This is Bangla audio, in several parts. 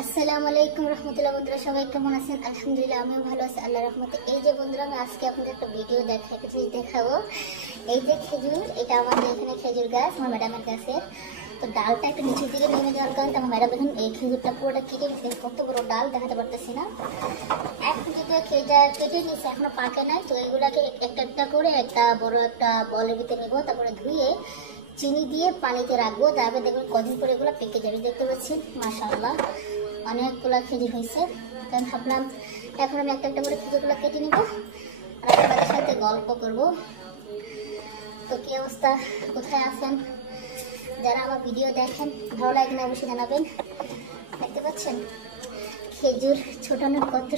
আসসালামু আলাইকুম রহমতুল্লাহ। বন্ধুরা সবাই কেমন আছেন? আলহামদুলিল্লাহ আমিও ভালো আছি আল্লাহর রহমতে। এই যে বন্ধুরা, আমি আজকে আপনাদের একটা ভিডিও দেখাবো। এই যে খেজুর, এটা আমাদের এখানে খেজুর গাছ, আমার ম্যাডামের গাছের। তো ডালটা একটু নিচের দিকে নেমে দেওয়ার কারণে আমার ম্যাডাম এখন এই খেজুরটা পুরোটা কেটে নিচ্ছে। কত বড় ডাল দেখাতে পারতেছি না। এখন যদি কেটে নিচ্ছে, এখনো পাকে নাই। তো এগুলাকে একটা একটা করে একটা বড় একটা বলের ভিতরে নিবো, তারপরে ধুয়ে চিনি দিয়ে পানিতে রাখবো। তারপরে দেখবেন কদিন করে এগুলো পেকে যাবে। দেখতে পাচ্ছেন মাশাআল্লাহ অনেকগুলো খেজুর হয়েছে। তাই ভাবলাম এখন আমি একটা একটা করে খেজুরগুলো কেটে নিব আর আপনাদের সাথে গল্প করব। তো কি অবস্থা, কোথায় আছেন? যারা আমার ভিডিও দেখেন ভালো লাগে না অবশ্যই জানাবেন। দেখতে পাচ্ছেন খেজুর ছোটানোর কত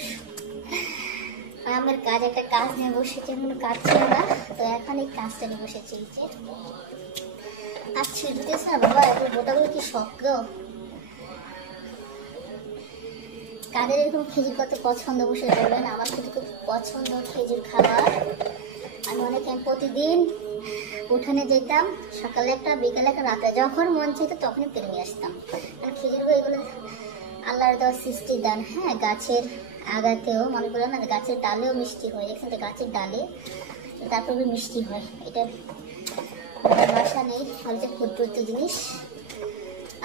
আমার কাজ, একটা কাজ নিয়ে বসেছে, কোনো কাজ ছিল না। তো এখন এই কাজটা নিয়ে বসেছি। আর ছিটতেছে না বাবা, এখন গোটাগুলো কি শক্ত। কাদের এরকম খেজুর কত পছন্দ বসে করবেন। আমার কিন্তু খুব পছন্দ খেজুর খাবার। আমি প্রতিদিন উঠানে যেতাম, সকালে একটা বিকালে একটা রাতে, যখন মন চাইতো তখনই পেরে নিয়ে আসতাম। কারণ খেজুরগুলো এগুলো আল্লাহর দেওয়া সৃষ্টি দান। হ্যাঁ, গাছের আগাতেও মনে করেন না, গাছের ডালেও মিষ্টি হয়। এখানে গাছের ডালে তারপরে মিষ্টি হয়। এটা বাসা নেই, হয়তো ক্ষুদ্র জিনিস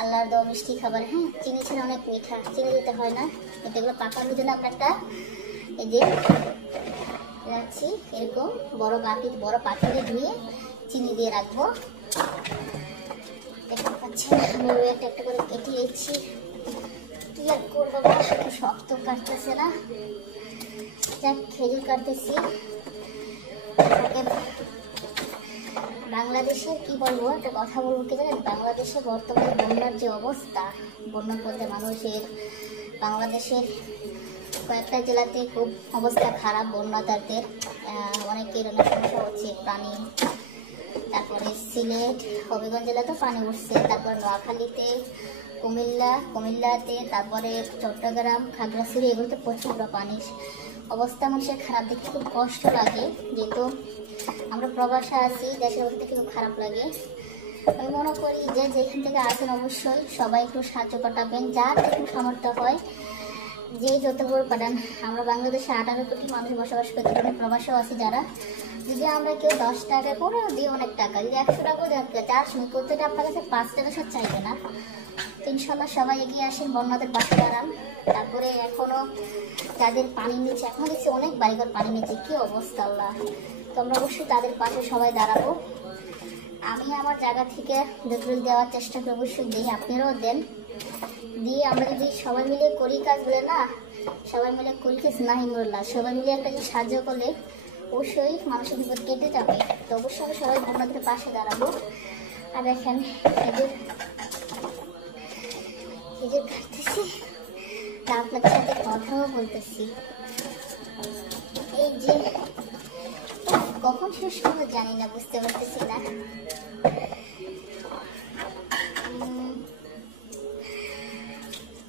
আল্লাহর দেওয়া মিষ্টি খাবার। হ্যাঁ, চিনি ছিল অনেক মিঠা, চিনি দিতে হয় না। কিন্তু এগুলো পাকানোর জন্য আপনারটা এই যে রাখছি, এরকম বড় পাত্রে ধুয়ে চিনি দিয়ে রাখবো। দেখতে পাচ্ছেন আমি একটা একটা করে কেটে নিচ্ছি। কি আর করবো, শক্ত কাটতেছে না। যাক, খেজুর কাটতেছি। বাংলাদেশের কি বলবো, একটা কথা বলবো কি জানেন, বাংলাদেশে বর্তমানে বন্যার যে অবস্থা, বন্যা বলতে মানুষের বাংলাদেশের কয়েকটা জেলাতে খুব অবস্থা খারাপ। বন্যাতাদের অনেকের অনেক সমস্যা হচ্ছে, পানি। তারপরে সিলেট হবিগঞ্জ জেলাতে পানি উঠছে, তারপরে নোয়াখালীতে, কুমিল্লাতে, তারপরে চট্টগ্রাম, খাগড়াছড়ি, এগুলোতে প্রচুর পানি অবস্থা। মানুষের খারাপ দেখে খুব কষ্ট লাগে, যেহেতু আমরা প্রবাসে আছি, দেশের অবস্থা খুব খারাপ লাগে। আমি মনে করি যে যেখান থেকে আসেন অবশ্যই সবাই একটু সাহায্য পাঠাবেন, যার একটু সামর্থ্য হয়, যে যত বড় পাঠান। আমরা বাংলাদেশে 18 কোটি মানুষ বসবাস করতে পারি, প্রবাসেও আছি যারা। যদি আমরা কেউ 10 টাকা করে দিই, অনেক টাকা, যদি 100 টাকাও দেওয়া যার সঙ্গে করতে আপনার কাছে 5 টাকা সব চাইবে না। তো ইনশাল্লাহ সবাই এগিয়ে আসেন, বন্যাদের পাশে দাঁড়ান। তারপরে এখনো যাদের পানি নিচে, এখন দেখছি অনেক বাড়িঘর পানি নিচে, কি অবস্থা আল্লাহ। তো আমরা অবশ্যই তাদের পাশে সবাই দাঁড়াবো। আমি আমার জায়গা থেকে যতটুকু দেওয়ার চেষ্টা করি অবশ্যই দিই, আপনারাও দেন। দিয়ে আমরা যদি সবাই মিলে করি কাজগুলো না, সবাই মিলে করি কাজ না হিমুল্লাহ, সবাই মিলে একটা যে সাহায্য করলে অবশ্যই মানুষের বিপদ কেটে যাবে। তো অবশ্যই সবাই বন্যাদের পাশে দাঁড়াবো। আর দেখেন খেজুর কাটতেছি, আপনাদের সাথে কথাও বলতেছি। এই যে কখন শেষ করবো জানি না, বুঝতে পারতেছি না।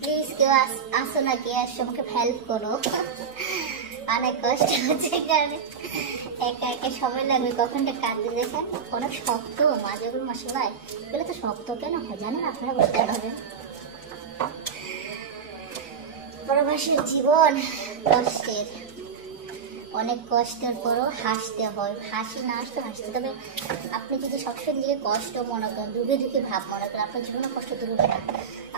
প্লিজ কেউ আসো না, কে আসো, আমাকে হেল্প করো। অনেক কষ্ট হচ্ছে, কারণে একা একা সময় লাগবে। কখনটা কাঁদতে দেখেন অনেক শক্ত, মাঝেগুলো মশলায় এগুলো তো শক্ত কেন হয় জানেন, আপনারা বুঝতে পারবেন। প্রবাসের জীবন কষ্টের, অনেক কষ্টের পরও হাসতে হয়। হাসি না আসতে হাসতে, তবে আপনি যদি সবসময় দিকে কষ্ট মনে করেন, ডুবে ভাব মনে করেন, আপনার জীবনে কষ্ট তো উঠে না।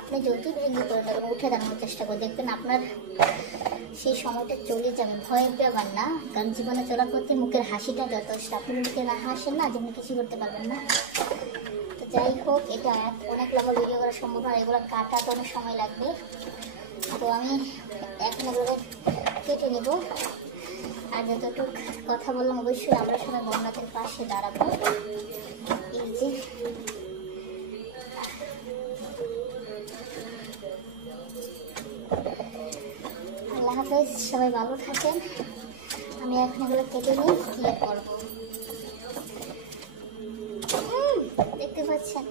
আপনি যতই ভেঙে করে নেবেন, উঠে দাঁড়ানোর চেষ্টা করে দেখবেন আপনার সেই সময়টা চলে যাবে। ভয় পাবেন না, কারণ জীবনে চলার করতে মুখের হাসিটা যথেষ্ট। আপনি মুখে না হাসেন না, জীবনে কিছু করতে পারবেন না। তো যাই হোক, এটা অনেক লম্বা ভিডিও করা সম্ভব না, এগুলো কাটাতে অনেক সময় লাগবে। তো আমি এখন এগুলো কেটে নেব। আর যতটুকু কথা বললাম, অবশ্যই আমরা সবাই বন্যাদের পাশে দাঁড়াবো। এই যে আল্লাহ হাফেজ, সবাই ভালো থাকেন। আমি এখন এগুলো কেটে নিই, কি করবো দেখতে পাচ্ছেন।